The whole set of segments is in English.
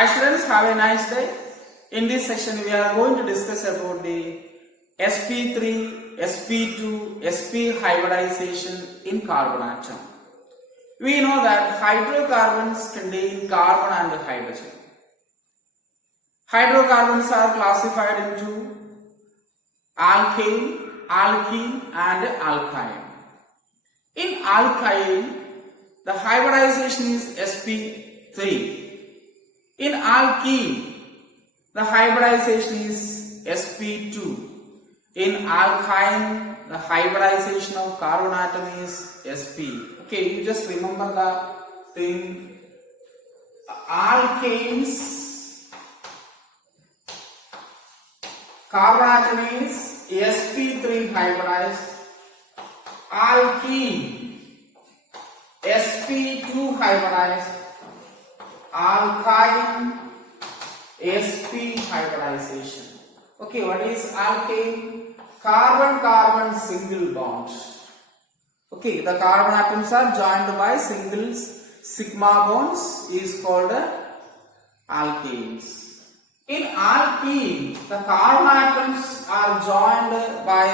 Hi students, have a nice day. In this section we are going to discuss about the sp3, sp2, sp hybridization in carbon atom. We know that hydrocarbons contain carbon and hydrogen. Hydrocarbons are classified into alkane, alkene and alkyne. In alkyne, the hybridization is sp3. In alkene, the hybridization is sp2. In alkyne, the hybridization of carbon atom is sp. Okay, you just remember the thing. Alkanes, carbon atom is sp3 hybridized. Alkene, sp2 hybridized. Alkyne, sp hybridization. Okay, what is alkane? Carbon-carbon single bond. Okay, the carbon atoms are joined by single sigma bonds is called alkanes. In alkene, the carbon atoms are joined by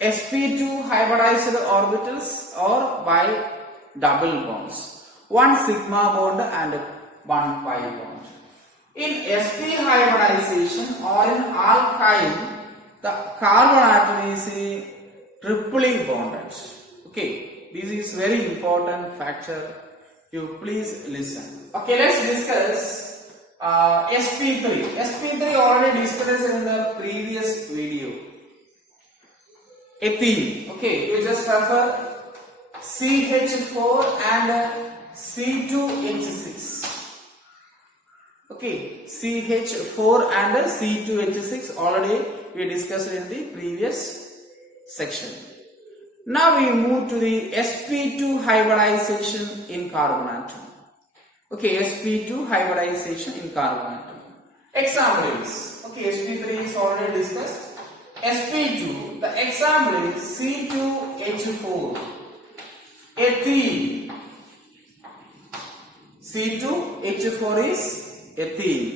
sp2 hybridized orbitals or by double bonds. One sigma bond and one pi bond. In sp hybridization or in alkyne, the carbon atom is triply bonded. Okay, this is very important factor. You please listen. Okay, let's discuss sp3. sp3 already discussed in the previous video. Ethene. Okay, you just refer CH4 and C2H6. Okay, CH4 and C2H6 already we discussed in the previous section. Now we move to the sp2 hybridization in carbon atom. Okay, sp2 hybridization in carbon atom. Example is, okay, sp3 is already discussed. sp2, the example is C2H4. Ethene. C2H4 is ethene.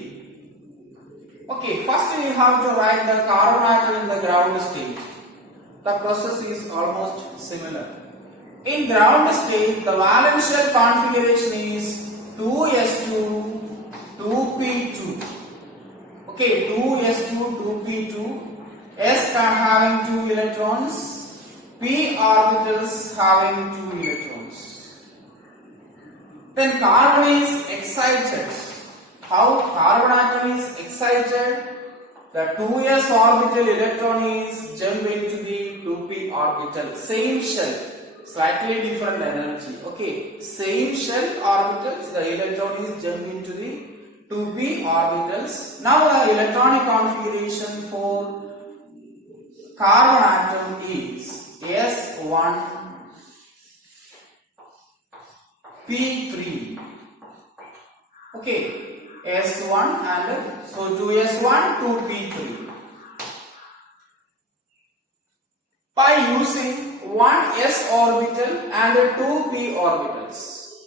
Okay, first we have to write the carbon atom in the ground state. The process is almost similar. In ground state, the valence shell configuration is 2s2, 2p2. Okay, 2s2, 2p2. S having 2 electrons, p orbitals having 2 electrons. Then carbon is excited. How carbon atom is excited? The 2s orbital electron is jump into the 2p orbital. Same shell, slightly different energy. Okay, same shell orbitals, the electron is jump into the 2p orbitals. Now the electronic configuration for carbon atom is S1 P3. Okay, S1 and so 2S1 2P3. By using one S orbital and 2p orbitals.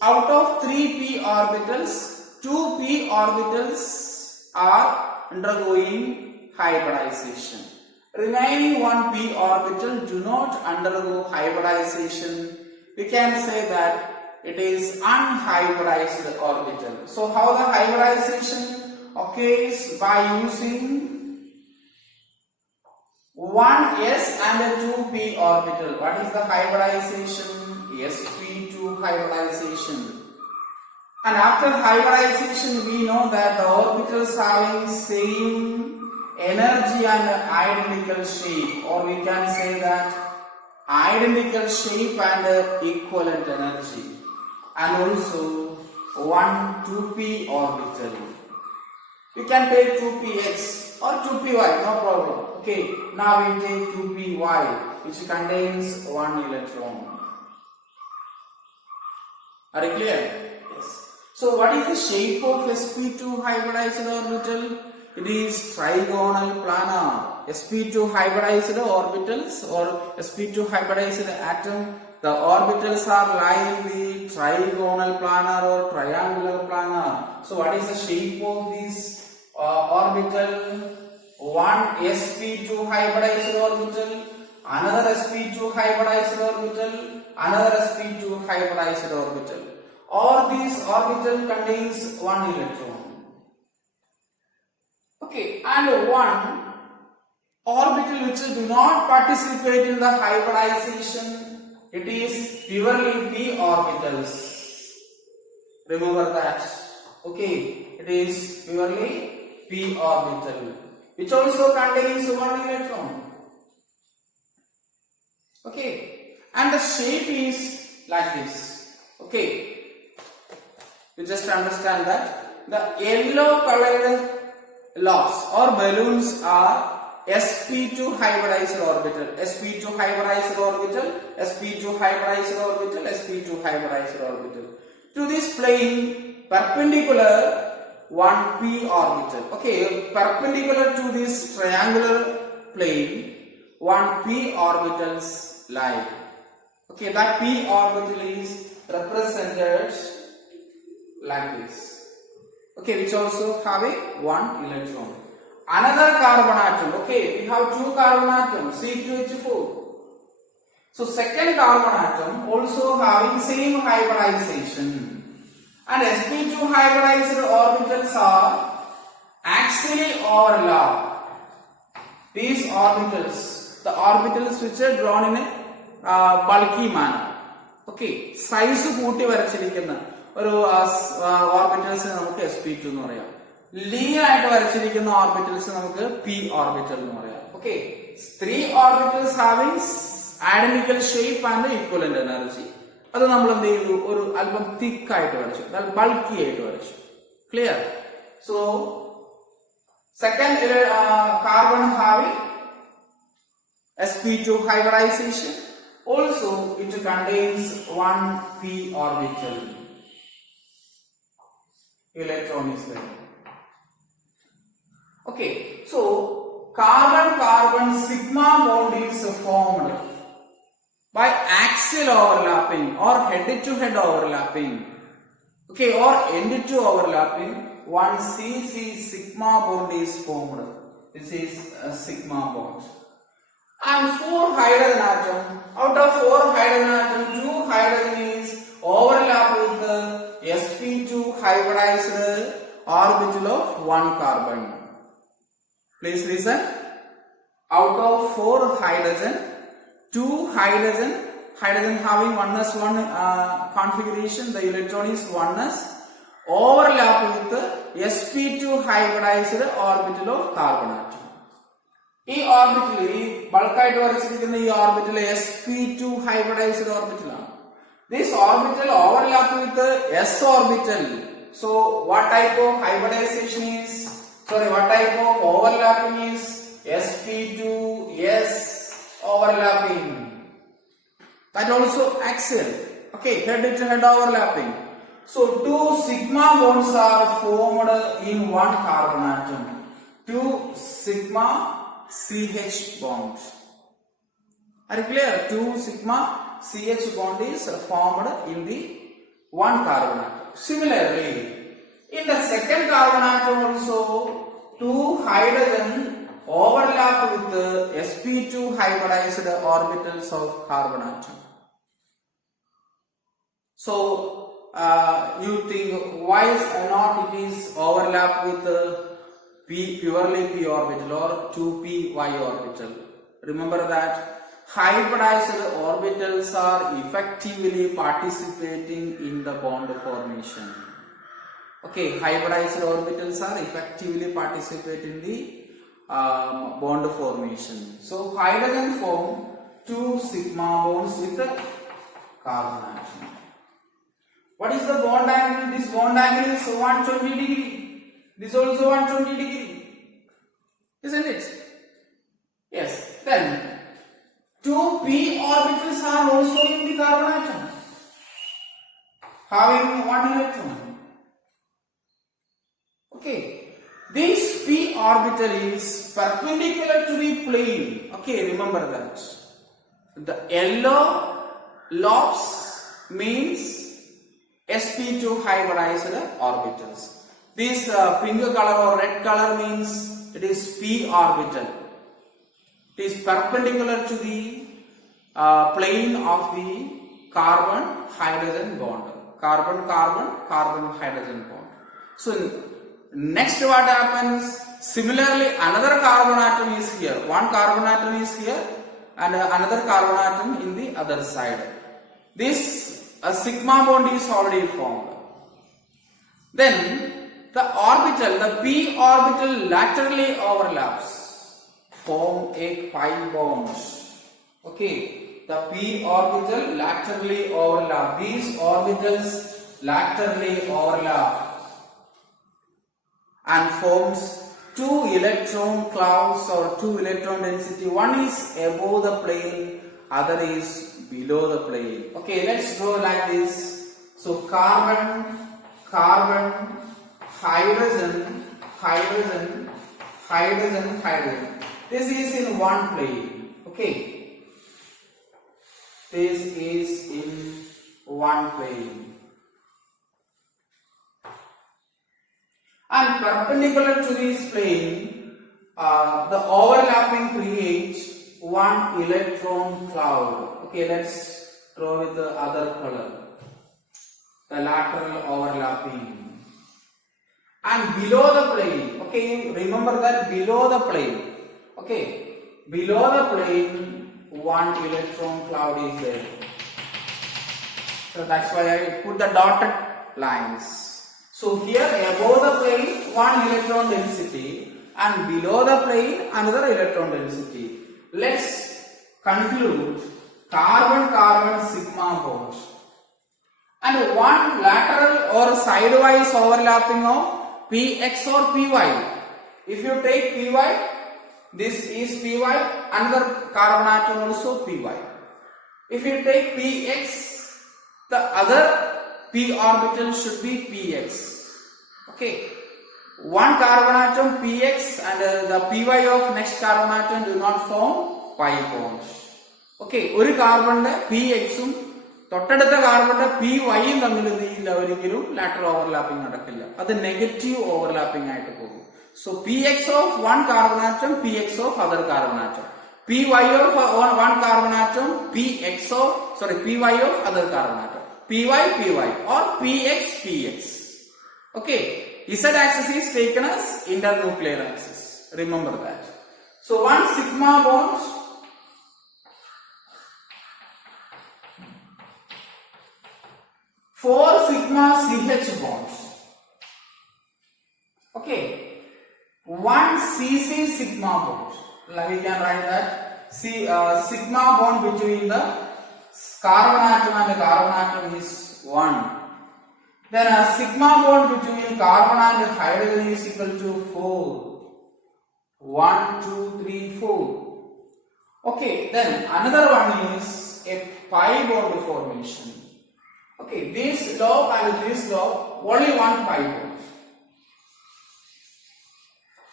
Out of 3p orbitals, 2p orbitals are undergoing hybridization. Remaining 1p orbital do not undergo hybridization. We can say that it is unhybridized orbital. So how the hybridization occurs? By using one s and a 2p orbital. What is the hybridization? sp2 hybridization. And after hybridization, we know that the orbitals having same energy and identical shape, or we can say that identical shape and equivalent energy. And also one 2p orbital. We can take 2px or 2py, no problem. Okay, now we take 2py, which contains one electron. Are you clear? Yes. So what is the shape of sp2 hybridized orbital? It is trigonal planar. sp2 hybridized orbitals or sp2 hybridized atom the orbitals are lying in the trigonal planar or triangular planar. So what is the shape of this orbital? One sp2 hybridized orbital, another sp2 hybridized orbital, another sp2 hybridized orbital. Or this orbital contains one electron. Okay, and one orbital which do not participate in the hybridization, it is purely p orbitals. Remember that. Okay, it is purely p orbital, which also contains one electron. Okay, and the shape is like this. Okay, you just understand that the yellow colored lobes or balloons are sp2 hybridized orbital, sp2 hybridized orbital, sp2 hybridized orbital, sp2 hybridized orbital. To this plane perpendicular one p orbital. Okay, perpendicular to this triangular plane one p orbitals lie. Okay, that p orbital is represented like this. Okay, which also have a one electron. Another carbon atom. Okay, we have two carbon atoms, C2H4. So second carbon atom also having same hybridization, and sp2 hybridized orbitals are axially overlap. These orbitals, the orbitals which are drawn in a bulky manner. Okay, size കൂട്ടി വരച്ചിരിക്കുന്ന ഒരു orbitals നമുക്ക് sp2 എന്ന് പറയാം. Linear ആയിട്ട് വരച്ചിരിക്കുന്ന orbitals നമുക്ക് p orbital എന്ന് പറയാം. Okay, 3 orbitals having identical shape and equivalent energy. അത് നമ്മൾ എന്ത് ചെയ്തു, ഒരു അല്പം തിക്ക് ആയിട്ട് വരച്ചു, ബൾക്കി ആയിട്ട് വരച്ചു. Clear? So second carbon having sp2 hybridization, also it contains one p orbital. Electron is there. Okay, so carbon-carbon sigma bond is formed by axial overlapping or head-to-head overlapping. Okay, or end-to overlapping. One CC sigma bond is formed. This is a sigma bond. And 4 hydrogen atom. Out of 4 hydrogen atom, 2 hydrogen is overlap with the sp2 hybridized orbital of 1 carbon. Please listen. Out of 4 hydrogen, 2 hydrogen having 1s1 configuration, the electron is 1s, overlap with the sp2 hybridized orbital of carbon atom. ഈ orbital, ഈ ബൾക്കായിട്ട് വരച്ചിരിക്കുന്ന ഈ orbital sp2 hybridized orbital ആണ്. This orbital overlap with the s orbital. So what type of hybridization is? Sorry, what type of overlapping is? sp2 s overlapping. That also axial. Okay, head to head overlapping. So 2 sigma bonds are formed in 1 carbon atom. 2 sigma CH bonds. Are you clear? 2 sigma CH bond is formed in the 1 carbon atom. Similarly, in the second carbon atom also 2 hydrogen overlap with the sp2 hybridized orbitals of carbon atom. So you think why not it is overlap with the purely p orbital or 2p y orbital? Remember that hybridized orbitals are effectively participating in the bond formation. Okay, hybridized orbitals are effectively participating in the bond formation. So hydrogen form 2 sigma bonds with the carbon atom. What is the bond angle? This bond angle is 120 degree. This also 120 degree. Isn't it? Yes. Then 2p orbitals are also in the carbon atom, having 1 electron. Okay. This p orbital is perpendicular to the plane. Okay, remember that. The yellow lobes means sp2 hybridized orbitals. This pink color or red color means it is p orbital. It is perpendicular to the plane of the carbon hydrogen bond. Carbon hydrogen bond. So next what happens? Similarly, another carbon atom is here. One carbon atom is here and another carbon atom in the other side. This sigma bond is already formed. Then the orbital, the p orbital laterally overlaps, form a pi bond. Okay, the p orbital laterally overlap. These orbitals laterally overlap and forms two electron clouds or two electron density. One is above the plane, other is below the plane. Okay, let's go like this. So carbon, hydrogen. This is in one plane. Okay, this is in one plane. And perpendicular to this plane, the overlapping creates one electron cloud. Okay, let's draw with the other color. The lateral overlapping. And below the plane, okay, remember that below the plane. Okay, below the plane, one electron cloud is there. So that's why I put the dotted lines. So here above the plane one electron density and below the plane another electron density. Let's conclude carbon sigma bond and one lateral or sidewise overlapping of px or py. If you take py, this is py, another carbon atom also py. If you take px, the other p orbital should be px. Okay, one carbon atom px and the py of next carbon atom do not form pi bond. Okay, one carbon px um തൊട്ടടുത്ത കാർബണിന്റെ py യും തമ്മിൽ എന്തില്ല ഒരിക്കലും lateral overlapping നടക്കില്ല. അത് negative overlapping ആയിട്ട് പോകും. So px of one carbon atom, px of other carbon atom. py of one carbon atom, py of other carbon atom. py or px. Okay, z axis is taken as internuclear axis. Remember that. So one sigma bond, four sigma CH bonds. Okay, one CC sigma bond. Like we can write that sigma bond between the carbon atom and the carbon atom is 1. Then a sigma bond between carbon and hydrogen is equal to 4. 1, 2, 3, 4. Okay, then another one is a pi bond formation. Okay, this lobe and this lobe, only one pi bond.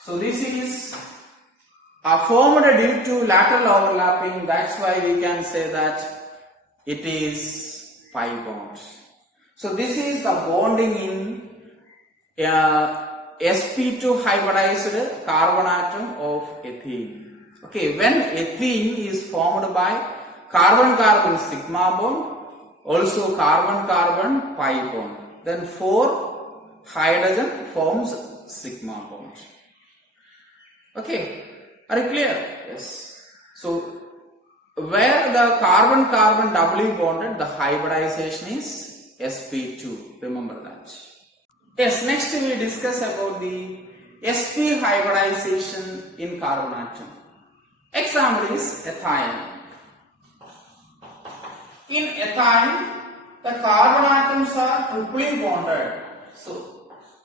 So this is formed due to lateral overlapping. That's why we can say that it is pi bond. So this is the bonding in sp2 hybridized carbon atom of ethene. Okay, when ethene is formed by carbon sigma bond, also carbon pi bond, then 4 hydrogen forms sigma bond. Okay, are you clear? Yes. So where the carbon doubly bonded, the hybridization is sp2. Remember that. Yes, next we discuss about the sp hybridization in carbon atom. Example is ethine. In ethine, the carbon atoms are triply bonded. So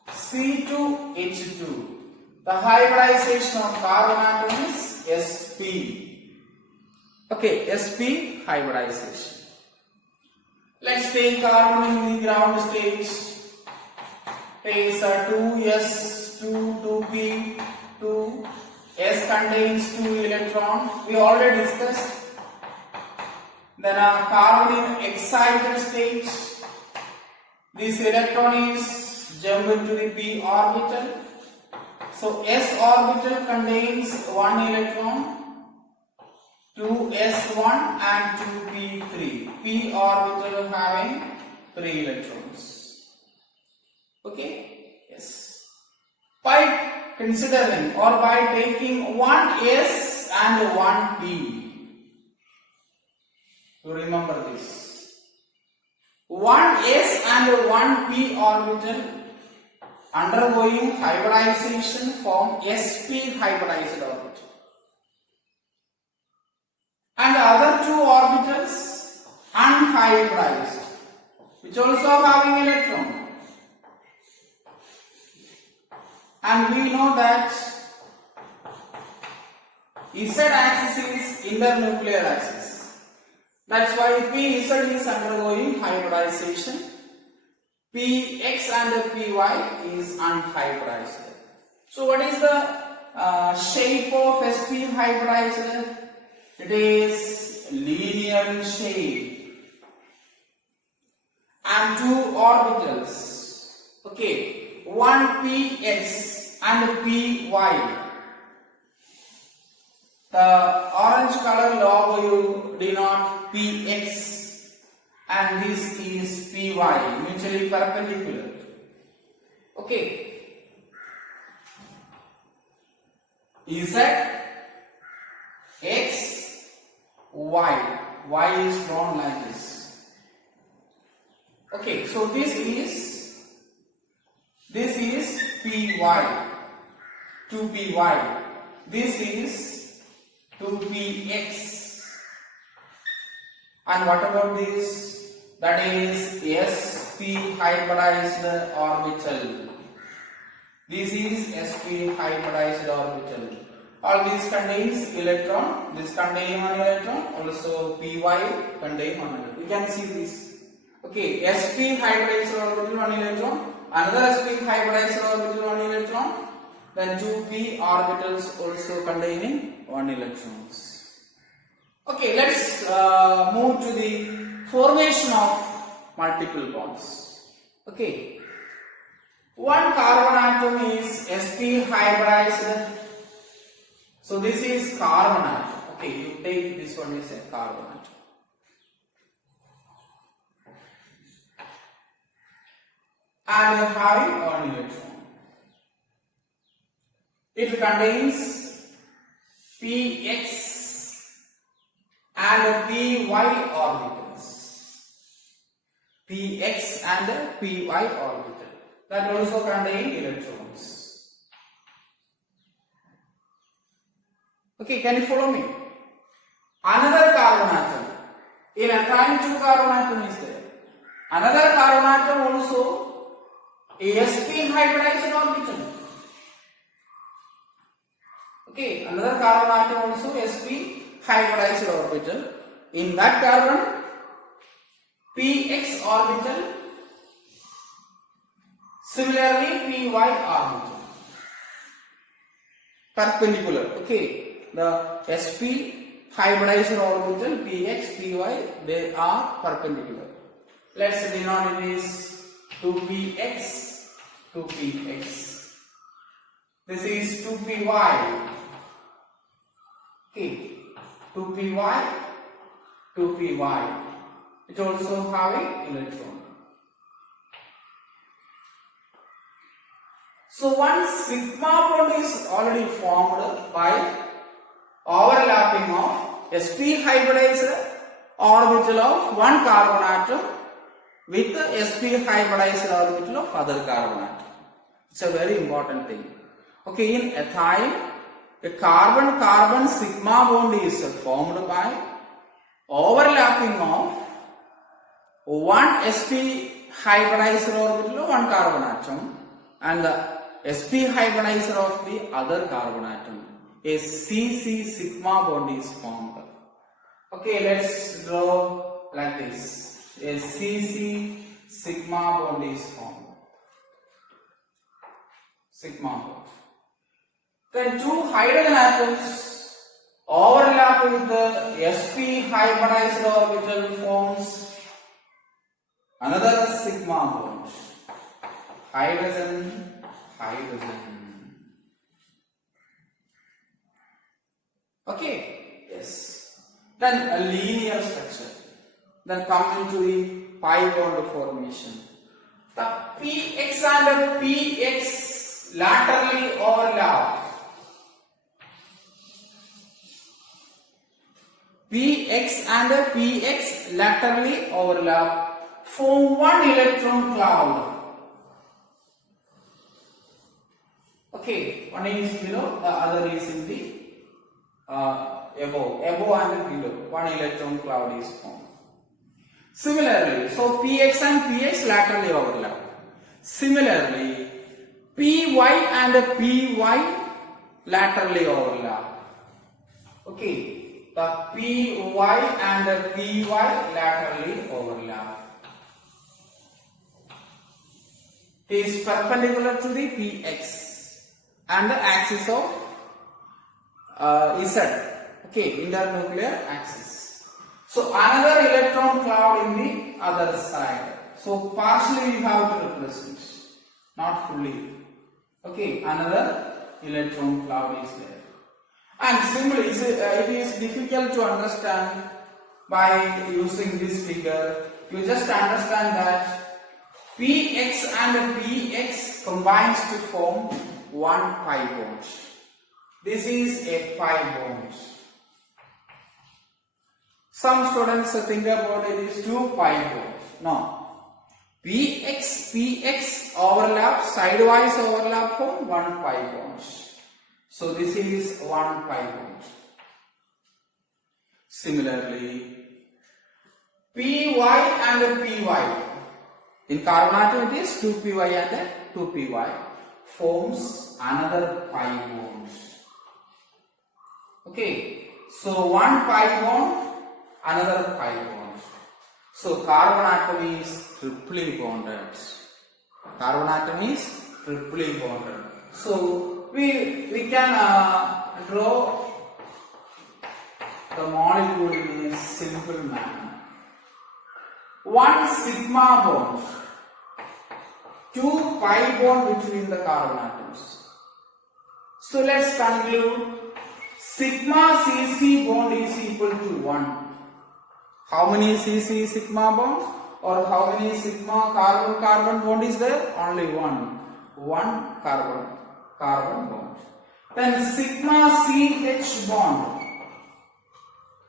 C2H2. The hybridization of carbon atom is sp. Okay, sp hybridization. Let's take carbon in the ground stage. Takes 2s, 2p, 2. S contains 2 electrons. We already discussed. Then a carbon in excited state. This electron is jumped into the p orbital. So s orbital contains one electron, 2s1 and 2p3. P orbital having 3 electrons. Okay? Yes. By considering or by taking one s and one p, to remember this. One s and one p orbital undergoing hybridization form sp hybridized orbital. And the other two orbitals unhybridized, which also having electron. And we know that Z axis is internuclear axis. That's why PZ is undergoing hybridization. Px and Py is unhybridized. So what is the shape of sp hybridized? It is linear in shape and two orbitals. Okay, one px and py. The orange color logo you denote px and this is py, mutually perpendicular. Okay. Z, x, y. Y is drawn like this. Okay, so this is py, 2py. This is 2px. And what about this? That is sp hybridized orbital. This is sp hybridized orbital. All these contains electron. This contains one electron. Also py contains one electron. You can see this. Okay, sp hybridized orbital one electron. Another sp hybridized orbital one electron. Then 2p orbitals also containing one electrons. Okay, let's move to the formation of multiple bonds. Okay, one carbon atom is sp hybridized. So this is carbon atom. Okay, you take this one is a carbon atom. And having one electron. It contains px and py orbitals. Px and py orbital. That also contain electrons. Okay, can you follow me? Another carbon atom. In a time 2 carbon atom is there. Another carbon atom also sp hybridized orbital. Okay, another carbon atom also sp hybridized orbital. In that carbon, px orbital, similarly py orbital. Perpendicular. Okay. The sp hybridized orbital px, py, they are perpendicular. Let's denote it is 2px, 2px. This is 2py. Okay, 2py, 2py. It also having electron. So one sigma bond is already formed by overlapping of sp hybridized orbital of one carbon atom with the sp hybridized orbital of other carbon atom. It's a very important thing. Okay, in ethyl, a carbon-carbon sigma bond is formed by overlapping of one sp hybridized orbital of one carbon atom and the sp hybridized of the other carbon atom. A CC sigma bond is formed. Okay, let's draw like this. A CC sigma bond is formed. Sigma bond. Then two hydrogen atoms overlap with the sp hybridized orbital forms another sigma bond. Hydrogen, hydrogen. Okay, yes. Then a linear structure. Then come into the pi bond formation. The px and px laterally overlap. Px and px laterally overlap, form one electron cloud. Okay, one is below, the other is in the above and below. One electron cloud is formed. Similarly, so px and px laterally overlap. Similarly, py and py laterally overlap. Okay. The py and py laterally overlap. It is perpendicular to the px and the axis of z. Okay, internuclear axis. So another electron cloud in the other side. So partially we have to represent, not fully. Okay, another electron cloud is there. And simply, it is difficult to understand by using this figure. You just understand that px and px combines to form one pi bond. This is a pi bond. Some students think about it is two pi bonds. No. px overlap, sidewise overlap form one pi bond. So this is one pi bond. Similarly, py and py. In carbon atom it is 2py and 2py forms another pi bond. Okay. So one pi bond, another pi bond. So carbon atom is triply bonded. Carbon atom is triply bonded. So we can draw the molecule in a simple manner. One sigma bond, two pi bond between the carbon atoms. So let's conclude sigma cc bond is equal to 1. How many cc sigma bonds or how many sigma carbon carbon bond is there? Only one. One carbon bond. Then sigma CH bond.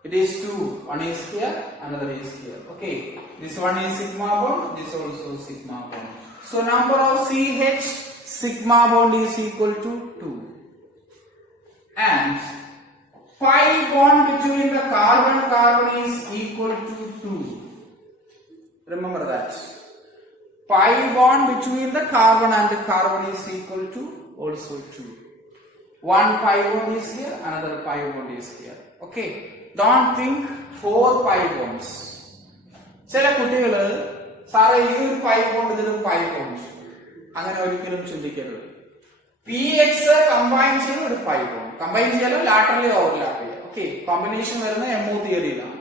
It is 2. One is here, another is here. Okay. This one is sigma bond, this also sigma bond. So number of CH sigma bond is equal to 2. And pi bond between the carbon is equal to 2. Remember that. Pi bond between the carbon and the carbon is equal to also 2. One pi bond is here, another pi bond is here. Okay. Don't think 4 pi bonds. ചില കുട്ടികൾ സാറേ ഇതൊരു pi bond ഇതൊരു pi bond അങ്ങനെ ഒരിക്കലും ചിന്തിക്കരുത്. px combine ചെയ്ത് ഒരു പൈ ബോണ്ട് കമ്പൈൻ ചെയ്യാലും ലാറ്ററലി ഓവർലാപ്പ് ചെയ്യാം. ഓക്കെ, കോമ്പിനേഷൻ വരുന്ന MO തിയറിയിലാണ്.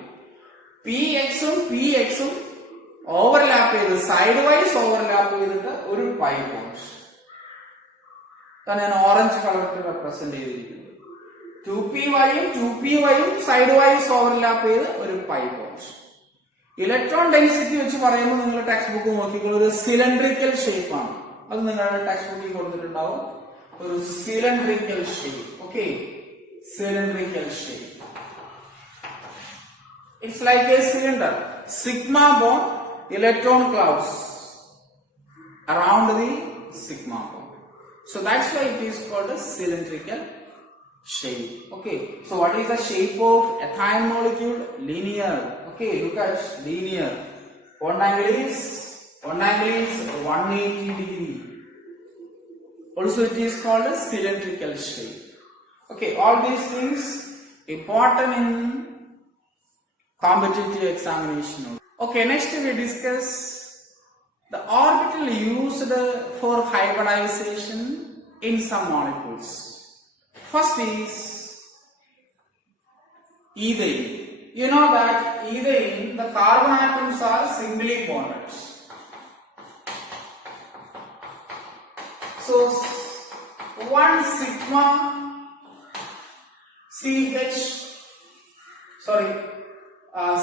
px ഉം ഓവർലാപ്പ് ചെയ്ത് സൈഡ് വൈസ് ഓവർലാപ്പ് ചെയ്തിട്ട് ഒരു പൈ ബോണ്ട്. ഞാൻ ഓറഞ്ച് കളറിൽ റെപ്രസെന്റ് ചെയ്തിരിക്കുന്നത് 2py ഉം സൈഡ് വൈസ് ഓവർലാപ്പ് ചെയ്ത് ഒരു പൈ ബോണ്ട്. ഇലക്ട്രോൺ ഡെൻസിറ്റി വെച്ച് പറയുമ്പോൾ നിങ്ങൾ ടെക്സ്റ്റ് ബുക്ക് നോക്കിക്കോളൂ, ഒരു സിലിണ്ടറിക്കൽ ഷേപ്പ് ആണ്. അത് നിങ്ങളുടെ ടെക്സ്റ്റ് ബുക്കിൽ കൊടുത്തിട്ടുണ്ടാവും, ഒരു cylindrical shape. Okay, cylindrical shape. It's like A cylinder. Sigma bond, electron clouds around the sigma bond. So that's why it is called a cylindrical shape. Okay, so what is the shape of ethyl molecule? Linear. Okay, look at linear. One angle is 180 degree. Also it is called a cylindrical shape. Okay, all these things important in competitive examination. Okay, next we discuss the orbital used for hybridization in some molecules. First is ethane. You know that ethane, the carbon atoms are singly bonded. So one sigma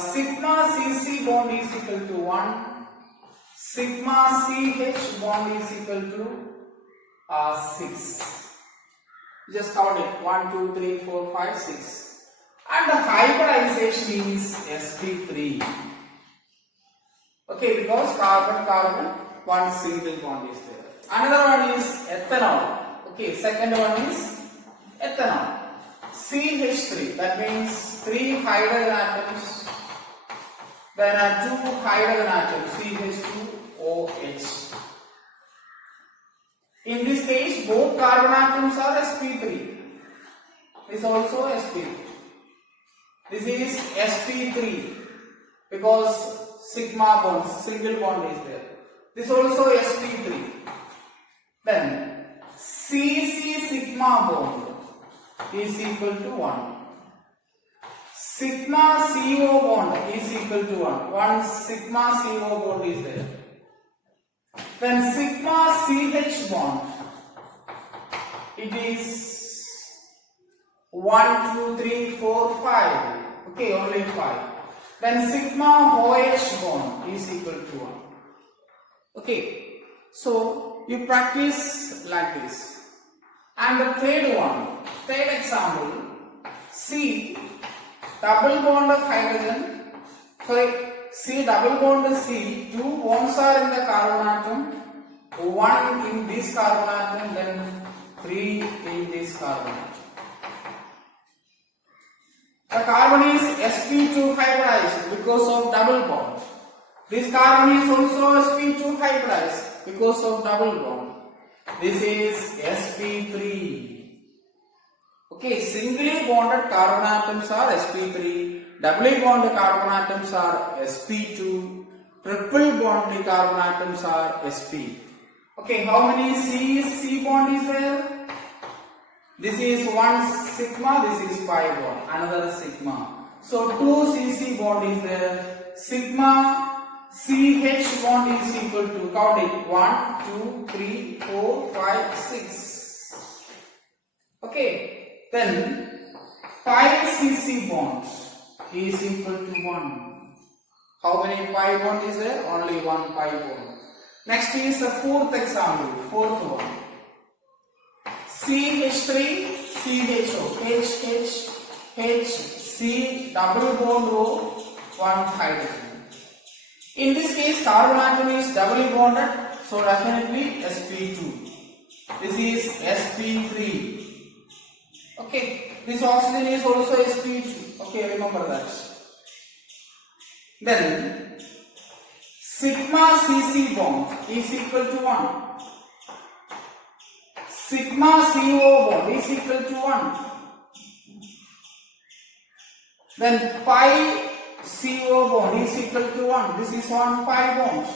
sigma Cc bond is equal to 1, sigma Ch bond is equal to 6. Just count it, 1, 2, 3, 4, 5, 6. And the hybridization is sp3. Okay, because carbon, one single bond is there. Another one is ethanol. Okay, second one is ethanol. CH3, that means 3 hydrogen atoms. Then 2 hydrogen atoms, CH2OH. In this case, both carbon atoms are sp3. This also sp3. This is sp3 because sigma bond, single bond is there. This also sp3. Then Cc sigma bond is equal to 1. Sigma CO bond is equal to 1. One sigma CO bond is there. Then sigma CH bond, it is 1, 2, 3, 4, 5. Okay, only 5. Then sigma OH bond is equal to 1. Okay, so you practice like this. And the third example, C double bond of hydrogen, C double bond of C, 2 bonds are in the carbon atom, 1 in this carbon atom, then 3 in this carbon atom. The carbon is sp2 hybridized because of double bond. This carbon is also sp2 hybridized because of double bond. This is sp3. Okay, singly bonded carbon atoms are sp3, doubly bonded carbon atoms are sp2, triple bonded carbon atoms are sp. Okay, how many C bond is there? This is 1 sigma, this is pi bond, another sigma. So 2 Cc bond is there. Sigma CH bond is equal to, count it, 1, 2, 3, 4, 5, 6. Okay. Then pi Cc bond is equal to 1. How many pi bond is there? Only 1 pi bond. Next is the fourth example, fourth one. CH3, CHO, H, C, double bond O, 1 hydrogen. In this case, carbon atom is doubly bonded, so definitely sp2. This is sp3. Okay, this oxygen is also sp2. Okay, remember that. Then sigma Cc bond is equal to 1. Sigma CO bond is equal to 1. Then pi CO bond is equal to 1. This is 1 pi bond.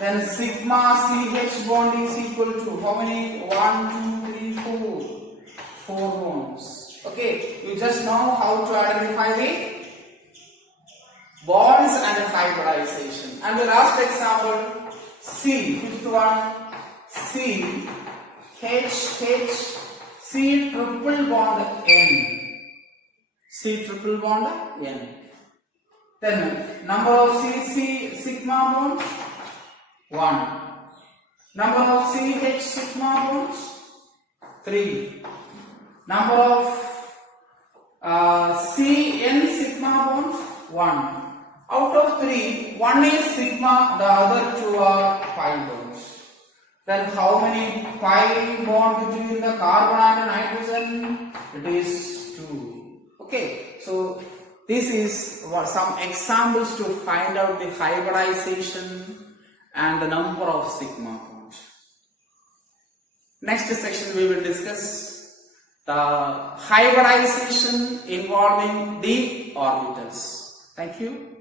Then sigma CH bond is equal to how many? 1, 2, 3, 4. 4 bonds. Okay, you just know how to identify the bonds and hybridization. And the last example, C, fifth one, C, H, C triple bond N. C triple bond N. Then number of CC sigma bonds 1. Number of CH sigma bonds 3. Number of Cn sigma bonds 1. Out of 3, 1 is sigma, the other 2 are pi bonds. Then how many pi bond between the carbon and nitrogen? It is 2. Okay, so this is some examples to find out the hybridization and the number of sigma bonds. Next section we will discuss the hybridization involving d orbitals. Thank you.